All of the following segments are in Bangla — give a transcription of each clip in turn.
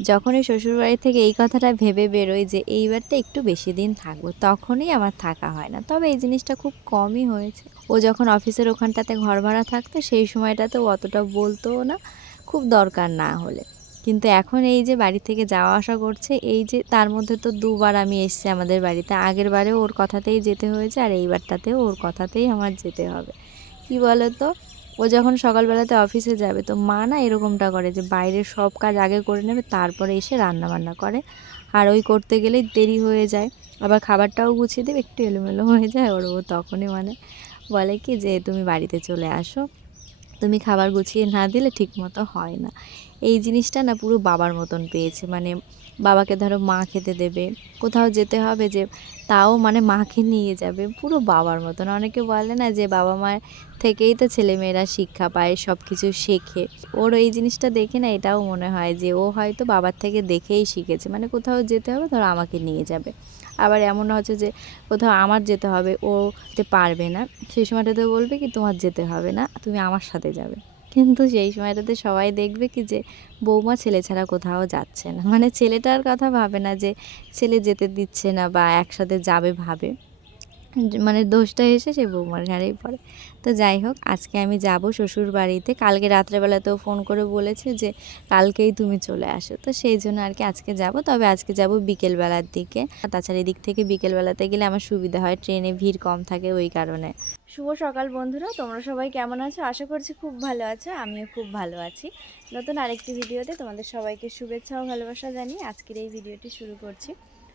যখনই শ্বশুরবাড়ি থেকে এই কথাটা ভেবে বেরোই যে এইবারটা একটু বেশি দিন থাকব, তখনই আমার থাকা হয় না। তবে এই জিনিসটা খুব কমই হয়েছে। ও যখন অফিসের ওখানটাতে ঘর ভাড়া থাকতো, সেই সময়টাতে অতটা বলতো না, খুব দরকার না হলে। কিন্তু এখন এই যে বাড়ি থেকে যাওয়া আসা করছে, এই যে তার মধ্যে তো দুবার আমি এসছি আমাদের বাড়িতে। আগের বারে ওর কথাতেই যেতে হয়েছে, আর এইবারটাতেও ওর কথাতেই আমার যেতে হবে। কি বলো তো ও যখন সকালবেলাতে অফিসে যাবে, তো মা না এরকমটা করে যে বাইরের সব কাজ আগে করে নেবে, তারপরে এসে রান্না বান্না করে। আর ওই করতে গেলেই দেরি হয়ে যায়। আবার খাবারটাও গুছিয়ে দেবে, একটু এলোমেলো হয়ে যায়, ওর ও তখনই মানে বলে কি যে, তুমি বাড়িতে চলে আসো। তুমি খাবার গুছিয়ে না দিলে ঠিক মতো হয় না। এই জিনিসটা না পুরো বাবার মতন পেয়েছে। মানে বাবাকে ধরো মা খেতে দেবে, কোথাও যেতে হবে যে, তাও মানে মাকে নিয়ে যাবে, পুরো বাবার মতন। অনেকে বলে না যে বাবা মায়ের থেকেই তো ছেলেমেয়েরা শিক্ষা পায় সব কিছু শেখে। ওর এই জিনিসটা দেখে না এটাও মনে হয় যে ও হয়তো বাবার থেকে দেখেই শিখেছে। মানে কোথাও যেতে হবে, ধরো আমাকে নিয়ে যাবে। আবার এমন হচ্ছে যে কোথাও আমার যেতে হবে, ও যেতে পারবে না। সেই সময়টাতে বলবে কি, তোমার যেতে হবে না, তুমি আমার সাথে যাবে। কিন্তু সেই সময়টাতে সবাই দেখবে কি যে বৌমা ছেলে ছাড়া কোথাও যাচ্ছে না। মানে ছেলেটার কথা ভাবে না যে ছেলে যেতে দিচ্ছে না বা একসাথে যাবে ভাবে। যে মানে দোষটা এসে সে বৌমার ঘাড়েই পড়ে। তো যাই হোক, আজকে আমি যাব শ্বশুর বাড়িতে কালকে রাত্রেবেলাতেও ফোন করে বলেছে যে, কালকেই তুমি চলে আসো। তো সেই জন্য আর কি আজকে যাব, তবে আজকে যাব বিকেলবেলার দিকে। তাছাড়া এদিক থেকে বিকেলবেলাতে গেলে আমার সুবিধা হয়, ট্রেনে ভিড় কম থাকে ওই কারণে। শুভ সকাল বন্ধুরা, তোমরা সবাই কেমন আছো? আশা করছি খুব ভালো আছো, আমিও খুব ভালো আছি। নতুন আরেকটি ভিডিওতে তোমাদের সবাইকে শুভেচ্ছা ও ভালোবাসা জানিয়ে আজকের এই ভিডিওটি শুরু করছি।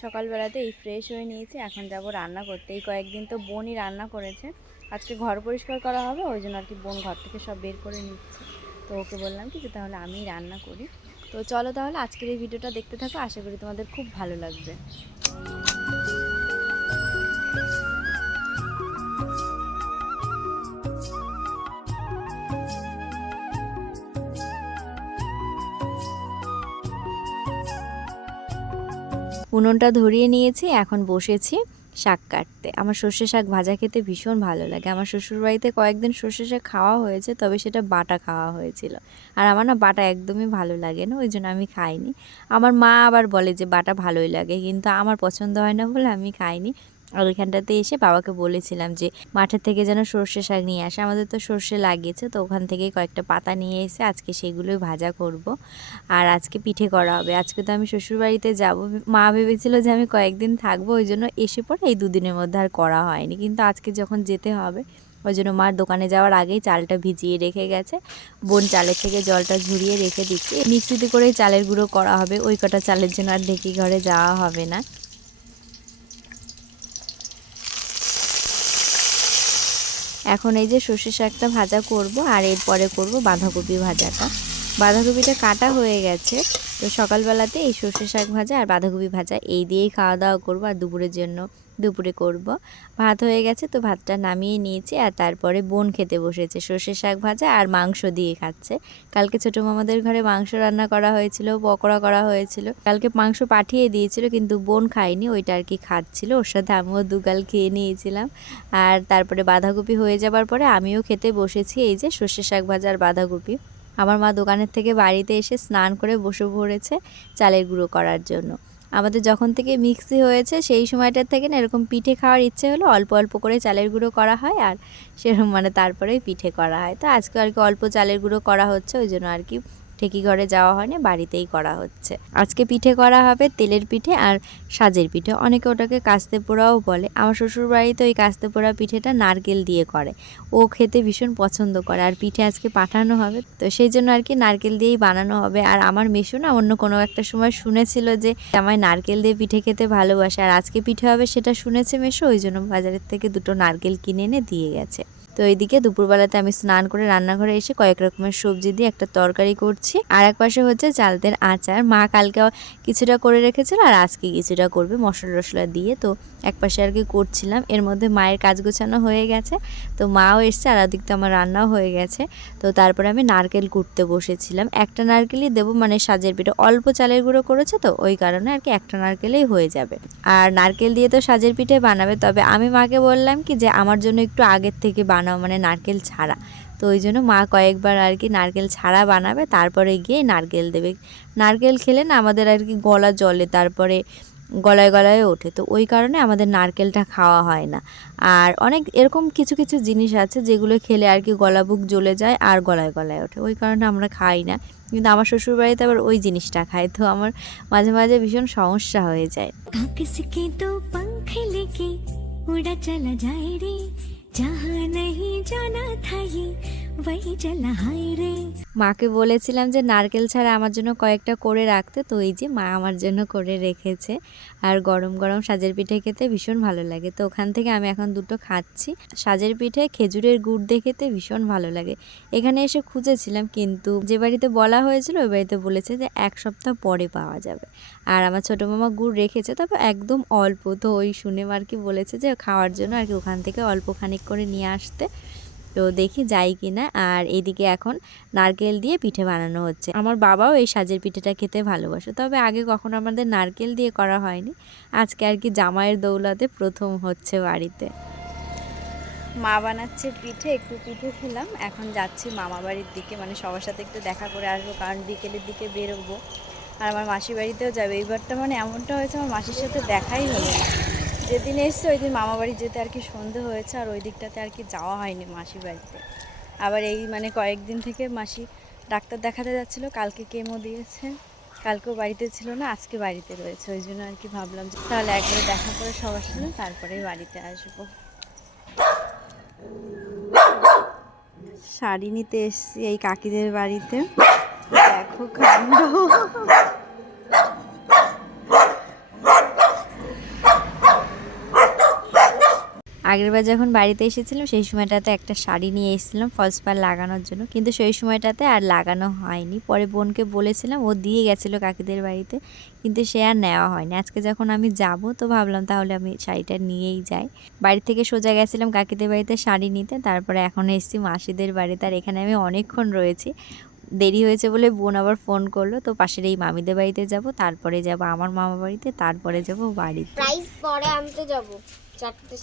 সকালবেলাতে এই ফ্রেশ হয়ে নিয়েছি। এখন যাব রান্না করতে। এই কয়েকদিন তো বোনই রান্না করেছে। আজকে ঘর পরিষ্কার করা হবে, ওই জন্য আর কি বোন ঘর থেকে সব বের করে নিচ্ছে। তো ওকে বললাম কি যে তাহলে আমি রান্না করি। তো চলো তাহলে আজকের এই ভিডিওটা দেখতে থাকো। আশা করি তোমাদের খুব ভালো লাগবে। উনুনটা ধরিয়ে নিয়েছি, এখন বসেছি শাক কাটতে। আমার সর্ষে শাক ভাজা খেতে ভীষণ ভালো লাগে। আমার শ্বশুরবাড়িতে কয়েকদিন সর্ষে শাক খাওয়া হয়েছে, তবে সেটা বাটা খাওয়া হয়েছিল। আর আমার না বাটা একদমই ভালো লাগে না, ওই জন্য আমি খাইনি। আমার মা আবার বলে যে বাটা ভালোই লাগে, কিন্তু আমার পছন্দ হয় না বলে আমি খাইনি। আর ওইখানটাতে এসে বাবাকে বলেছিলাম যে মাঠের থেকে যেন সর্ষে শাক নিয়ে আসে। আমাদের তো সর্ষে লাগিয়েছে, তো ওখান থেকে কয়েকটা পাতা নিয়ে এসে আজকে সেগুলোই ভাজা করব। আর আজকে পিঠে করা হবে। আজকে তো আমি শ্বশুরবাড়িতে যাব। মা ভেবেছিল যে আমি কয়েকদিন থাকব, ওই জন্য এসে পরে এই দুদিনের মধ্যে আর করা হয়নি। কিন্তু আজকে যখন যেতে হবে, ওই জন্য মার দোকানে যাওয়ার আগেই চালটা ভিজিয়ে রেখে গেছে। বোন চালের থেকে জলটা ঝুরিয়ে রেখে দিচ্ছে। মিক্সিতে করেই চালের গুঁড়ো করা হবে। ওই কটা চালের জন্য আর ঢেকি ঘরে যাওয়া হবে না। এখন এই যে সর্ষে শাকটা ভাজা করব আর এরপরে করব বাঁধাকপি ভাজাটা। বাঁধাকপিটা কাটা হয়ে গেছে, তো সকালবেলাতে এই সর্ষে শাক ভাজা আর বাঁধাকপি ভাজা এই দিয়েই খাওয়া দাওয়া করব আর দুপুরের জন্য দুপুরে করব। ভাত হয়ে গেছে তো ভাতটা নামিয়ে নিয়েছি আর তারপরে বোন খেতে বসেছে। সর্ষে শাক ভাজা আর মাংস দিয়ে খাচ্ছে। কালকে ছোটো মামাদের ঘরে মাংস রান্না করা হয়েছিল, পকোড়া করা হয়েছিল। কালকে মাংস পাঠিয়ে দিয়েছিল কিন্তু বোন খায়নি, ওইটা আর কি খাচ্ছিল। ওর সাথে আমিও দুগাল খেয়ে নিয়েছিলাম। আর তারপরে বাঁধাকপি হয়ে যাবার পরে আমিও খেতে বসেছি এই যে সর্ষে শাক ভাজা আর বাঁধাকপি। আমার মা দোকানের থেকে বাড়িতে এসে স্নান করে বসে পড়েছে চালের গুঁড়ো করার জন্য। আমাদের যখন থেকে মিক্সি হয়েছে, সেই সময়টার থেকে না এরকম পিঠে খাওয়ার ইচ্ছে হলো অল্প অল্প করে চালের গুঁড়ো করা হয় আর সেরকম মানে তারপরেই পিঠে করা হয়। তো আজকে আর কি অল্প চালের গুঁড়ো করা হচ্ছে, ওই জন্য আর কি ঠেকি ঘরে যাওয়া হয়নি, বাড়িতেই করা হচ্ছে। আজকে পিঠে করা হবে তেলের পিঠে আর সাজের পিঠে। অনেকে ওটাকে কাস্তে পোড়াও বলে। আমার শ্বশুর বাড়িতে ওই কাস্তে পোড়া পিঠেটা নারকেল দিয়ে করে। ও খেতে ভীষণ পছন্দ করে আর পিঠে আজকে পাঠানো হবে। তো সেই জন্য আর কি নারকেল দিয়েই বানানো হবে। আর আমার মেশো না অন্য কোনো একটা সময় শুনেছিল যে আমায় নারকেল দিয়ে পিঠে খেতে ভালোবাসে। আর আজকে পিঠে হবে সেটা শুনেছে মেশো ওই জন্য বাজারের থেকে দুটো নারকেল কিনে এনে দিয়ে গেছে। তো এইদিকে দুপুরবেলাতে আমি স্নান করে রান্নাঘরে এসে কয়েক রকমের সবজি দিয়ে একটা তরকারি করছি। আর এক পাশে হচ্ছে চালতের আচার। মা কালকে কিছুটা করে রেখেছিল আর আজকে কিছুটা করবে মশলা টশলা দিয়ে। তো এক পাশে আর কি করছিলাম। এর মধ্যে মায়ের কাজ গোছানো হয়ে গেছে। তো মাও এসছে আর ওদিক তো আমার রান্নাও হয়ে গেছে। তো তারপরে আমি নারকেল কুটতে বসেছিলাম। একটা নারকেলই দেবো মানে সাজের পিঠে অল্প চালের গুঁড়ো করেছে তো ওই কারণে আর কি একটা নারকেলেই হয়ে যাবে। আর নারকেল দিয়ে তো সাজের পিঠে বানাবে। তবে আমি মাকে বললাম কি যে আমার জন্য একটু আগের থেকে বানাও মানে নারকেল ছাড়া। তো ওই জন্য মা কয়েকবার আর কি নারকেল ছাড়া বানাবে, তারপরে গিয়ে নারকেল দেবে। নারকেল খেলে না আমাদের আর কি গলা জলে তারপরে গলায় গলায় ওঠে। তো ওই কারণে আমাদের নারকেলটা খাওয়া হয় না। আর অনেক এরকম কিছু কিছু জিনিস আছে যেগুলো খেলে আর কি গলা বুক জ্বলে যায় আর গলায় গলায় ওঠে। ওই কারণে আমরা খাই না। কিন্তু আমার শ্বশুরবাড়িতে আবার ওই জিনিসটা খায়। তো আমার মাঝে মাঝে ভীষণ সমস্যা হয়ে যায়। जहाँ नहीं जाना था ये মাকে বলেছিলাম যে নারকেল ছাড়া আমার জন্য কয়েকটা করে রাখতে, তো এই যে মা আমার জন্য করে রেখেছে। আর গরম গরম সাজের পিঠে খেতে ভীষণ ভালো লাগে। তো ওখান থেকে আমি এখন দুটো খাচ্ছি। সাজের পিঠে খেজুরের গুড় দিয়ে খেতে ভীষণ ভালো লাগে। এখানে এসে খুঁজেছিলাম, কিন্তু যে বাড়িতে বলা হয়েছিল, ওই বাড়িতে বলেছে যে এক সপ্তাহ পরে পাওয়া যাবে। আর আমার ছোটো মামা গুড় রেখেছে, তবে একদম অল্প। তো ওই শুনে আর কি বলেছে যে খাওয়ার জন্য আর কি ওখান থেকে অল্প খানিক করে নিয়ে আসতে। তো দেখি যাই কি না আর এদিকে এখন নারকেল দিয়ে পিঠে বানানো হচ্ছে। আমার বাবাও এই সাজের পিঠেটা খেতে ভালোবাসে, তবে আগে কখনো আমাদের নারকেল দিয়ে করা হয়নি। আজকে আর কি জামাইয়ের দৌলাতে প্রথম হচ্ছে বাড়িতে। মা বানাচ্ছে পিঠে, একটু পিঠে খেলাম। এখন যাচ্ছি মামা বাড়ির দিকে মানে সবার সাথে একটু দেখা করে আসব, কারণ বিকেলের দিকে বেরোবো। আর আমার মাসির বাড়িতেও যাবে। এইবারটা মানে এমনটা হয়েছে, আমার মাসির সাথে দেখাই হলো যেদিন এসছে ওই দিন মামা বাড়ি যেতে আর কি সন্ধে হয়েছে, আর ওই দিকটাতে আর কি যাওয়া হয়নি মাসি বাড়িতে। আবার এই মানে কয়েকদিন থেকে মাসি ডাক্তার দেখাতে যাচ্ছিল, কালকে কেমো দিয়েছে, কালকেও বাড়িতে ছিল না, আজকে বাড়িতে রয়েছে। ওই জন্য আর কি ভাবলাম যে তাহলে একবার দেখা করে সবার সাথে তারপরে বাড়িতে আসব। শাড়ি নিতে এসছি এই কাকিদের বাড়িতে। দেখো কাণ্ড। আগেরবার যখন বাড়িতে এসেছিলাম, সেই সময়টাতে একটা শাড়ি নিয়ে এসেছিলাম ফলস পার লাগানোর জন্য। কিন্তু সেই সময়টাতে আর লাগানো হয়নি। পরে বোনকে বলেছিলাম, ও দিয়ে গেছিল কাকিদের বাড়িতে, কিন্তু সে আর নেওয়া হয়নি। আজকে যখন আমি যাব, তো ভাবলাম তাহলে আমি শাড়িটা নিয়েই যাই। বাড়ি থেকে সোজা গেছিলাম কাকিদের বাড়িতে শাড়ি নিতে, তারপরে এখন এসেছি মাসিদের বাড়িতে, আর এখানে আমি অনেকক্ষণ রয়েছি। দেরি হয়েছে বলে বোন আবার ফোন করল, তো পাশের এই মামিদের বাড়িতে যাব, তারপরে যাব আমার মামা বাড়িতে, তারপরে যাব বাড়িতে। পরে আমি তো চারটে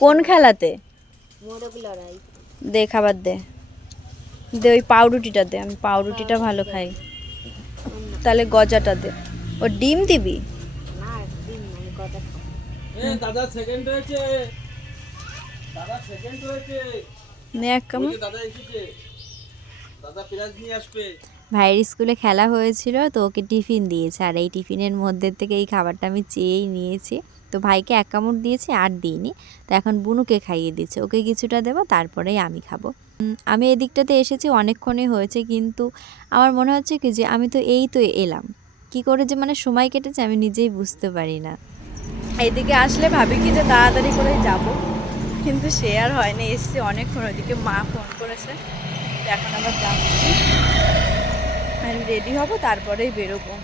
কোন খেলাতে? মোরগ লড়াই। দে খাবার দে। দে ওই পাউরুটিটা দে আমি পাউরুটিটা ভালো খাই। তাহলে গজাটা দে। ও ডিম দিবি? না দিন আমি কথা এ দাদা সেকেন্ড হয়েছে। দাদা সেকেন্ড হয়েছে। নে এক কামড়। ওই যে দাদা এসেছে। দাদা প্রাইজ নিয়ে আসবে। ভাইয়ের স্কুলে খেলা হয়েছিল তো ওকে টিফিন দিয়েছে। আর এই টিফিনের মধ্যে থেকে এই খাবারটা আমি চেয়েই নিয়েছি। তো ভাইকে এক কামড় দিয়েছি, আর দিইনি। তো এখন বুনুকে খাইয়ে দিচ্ছে ওকে কিছুটা দেবো, তারপরেই আমি খাব। আমি এদিকটাতে এসেছি, অনেকক্ষণই হয়েছে, কিন্তু আমার মনে হচ্ছে কি যে আমি তো এই তো এলাম। কি করে যে মানে সময় কেটেছে আমি নিজেই বুঝতে পারি না। এদিকে আসলে ভাবি কি যে তাড়াতাড়ি করে যাব, কিন্তু সে আর হয়নি, এসছে অনেকক্ষণ ওইদিকে মা ফোন করেছে এখন আবার আমি রেডি হব, তারপরেই বেরোবো।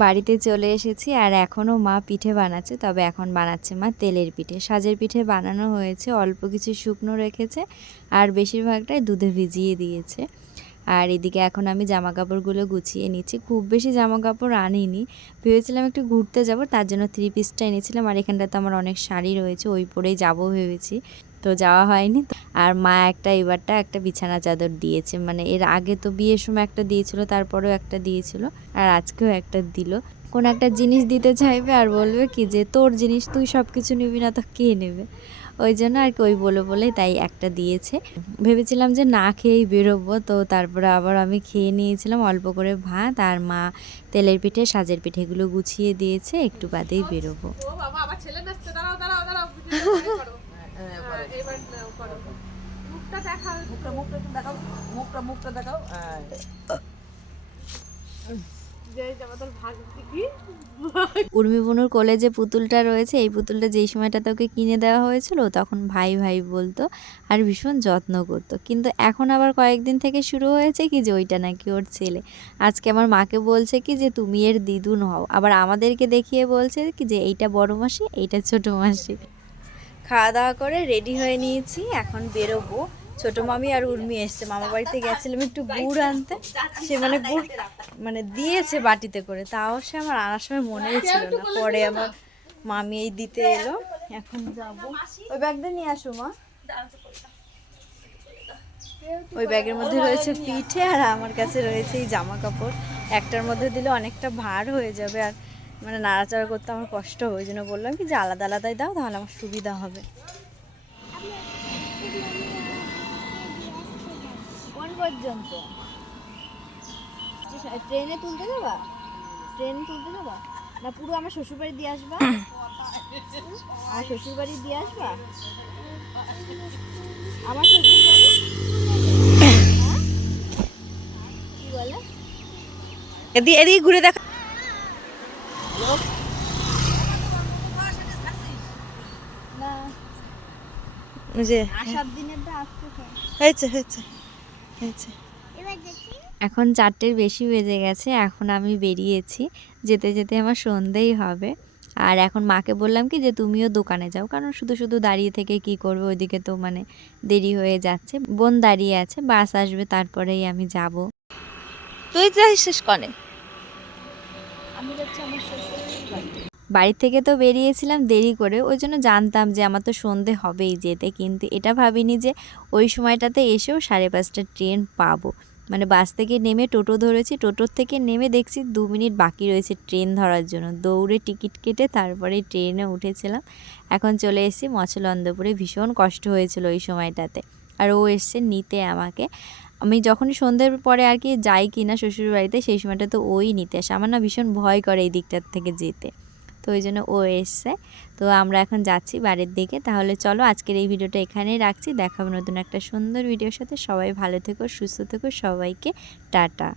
বাড়িতে চলে এসেছি আর এখনও মা পিঠে বানাচ্ছে, তবে এখন বানাচ্ছে মা তেলের পিঠে। সাজের পিঠে বানানো হয়েছে, অল্প কিছু শুকনো রেখেছে আর বেশিরভাগটাই দুধে ভিজিয়ে দিয়েছে। আর এদিকে এখন আমি জামা কাপড়গুলো গুছিয়ে নিচ্ছি। খুব বেশি জামা কাপড় আনিনি, ভেবেছিলাম একটু ঘুরতে যাব, তার জন্য থ্রি পিসটা এনেছিলাম আর এখানটাতে আমার অনেক শাড়ি রয়েছে, ওই পরেই যাব ভেবেছি। তো যাওয়া হয়নি আর মা একটা এবারটা একটা বিছানা চাদর দিয়েছে। মানে এর আগে তো বিয়ের সময় একটা দিয়েছিল, তারপরেও একটা দিয়েছিল, আর আজকেও একটা দিল। কোন একটা জিনিস দিতে চাইবে আর বলবে কি যে, তোর জিনিস তুই সব কিছু নিবি না তো কে নেবে? ওই জন্য আর কি ওই বলে বলে তাই একটা দিয়েছে। ভেবেছিলাম যে না খেয়েই বেরোবো, তো তারপরে আবার আমি খেয়ে নিয়েছিলাম অল্প করে ভাত, আর মা তেলের পিঠে সাজের পিঠেগুলো গুছিয়ে দিয়েছে, একটু বাদেই বেরোবো। মুখটা মুখটা একটু দেখাও। মুখটা মুখটা দেখাও। হ্যাঁ। উর্মি বনুর কোলে যে পুতুলটা রয়েছে। এই পুতুলটা যেই সময়টাতে ওকে কিনে দেওয়া হয়েছিল তখন ভাই ভাই বলতো আর ভীষণ যত্ন করতো। কিন্তু এখন আবার কয়েকদিন থেকে শুরু হয়েছে কি যে ওইটা নাকি ওর ছেলে। আজকে আমার মাকে বলছে কি যে তুমি এর দিদুন হও। আবার আমাদেরকে দেখিয়ে বলছে কি যে এইটা বড় মাসি এইটা ছোট মাসি। খাওয়া দাওয়া করে রেডি হয়ে নিয়েছি, এখন বেরোবো। ছোট মামি আর উর্মি এসছে মামা বাড়িতে গেছিলাম একটু গুড় আনতে। সে মানে গুড় মানে দিয়েছে বাটিতে করে, তাও সে আমার আনার সময় মনেই ছিল না। পরে আমার মামি এই দিতে এলো, এখন যাব। ওই ব্যাগটা নিয়ে আসো, মা। ওই ব্যাগের মধ্যে রয়েছে পিঠে আর আমার কাছে রয়েছে এই জামা কাপড় একটার মধ্যে দিলে অনেকটা ভার হয়ে যাবে আর মানে নাড়াচাড়া করতে আমার কষ্ট হবে ওই জন্য বললাম কি যে আলাদা আলাদাই দাও তাহলে আমার সুবিধা হবে। কোন পর্যন্ত। ট্রেনে তুলতে যাবা? ট্রেনে তুলতে যাবা? না পুরো আমার শ্বশুরবাড়ি দিয়ে আসবা? আমার শ্বশুরবাড়ি দিয়ে আসবা? আমার শ্বশুরবাড়ি? হ্যাঁ? কি বলে? এদিকে এদিকে ঘুরে দেখ না যে আসার দিনেরটা হয়েছে হয়েছে হয়েছে। এখন চারটের বেশি বেজে গেছে এখন আমি বেরিয়েছি। যেতে যেতে আমার সন্ধেই হবে। আর এখন মাকে বললাম কি যে তুমিও দোকানে যাও কারণ শুধু শুধু দাঁড়িয়ে থেকে কি করবে ওইদিকে তো মানে দেরি হয়ে যাচ্ছে। বোন দাঁড়িয়ে আছে বাস আসবে তারপরেই আমি যাব। তুই যাই শেষ কনে? আমি যাচ্ছি আমার শ্বশুর বাড়ি থেকে তো বেরিয়েছিলাম দেরি করে, ওই জন্য জানতাম যে আমার তো সন্ধে হবেই যেতে। কিন্তু এটা ভাবিনি যে ওই সময়টাতে এসেও সাড়ে পাঁচটা ট্রেন পাবো। মানে বাস থেকে নেমে টোটো ধরেছি, টোটোর থেকে নেমে দেখছি দু মিনিট বাকি রয়েছে ট্রেন ধরার জন্য। দৌড়ে টিকিট কেটে তারপরে ট্রেনে উঠেছিলাম। এখন চলে এসেছি মচলন্দপুরে ভীষণ কষ্ট হয়েছিল ওই সময়টাতে। আর ও এসছে নিতে আমাকে। আমি যখনই সন্ধ্যের পরে আর কি যাই কি না শ্বশুর বাড়িতে সেই সময়টা তো ওই নিতে আসে। আমার না ভীষণ ভয় করে এই দিকটার থেকে যেতে। তো ওই জন্য ও এসছে। তো আমরা এখন যাচ্ছি বাড়ির দিকে। তাহলে চলো আজকের এই ভিডিওটা এখানেই রাখছি। দেখাবো নতুন একটা সুন্দর ভিডিওর সাথে। সবাই ভালো থেকো, সুস্থ থেকো, সবাইকে টাটা।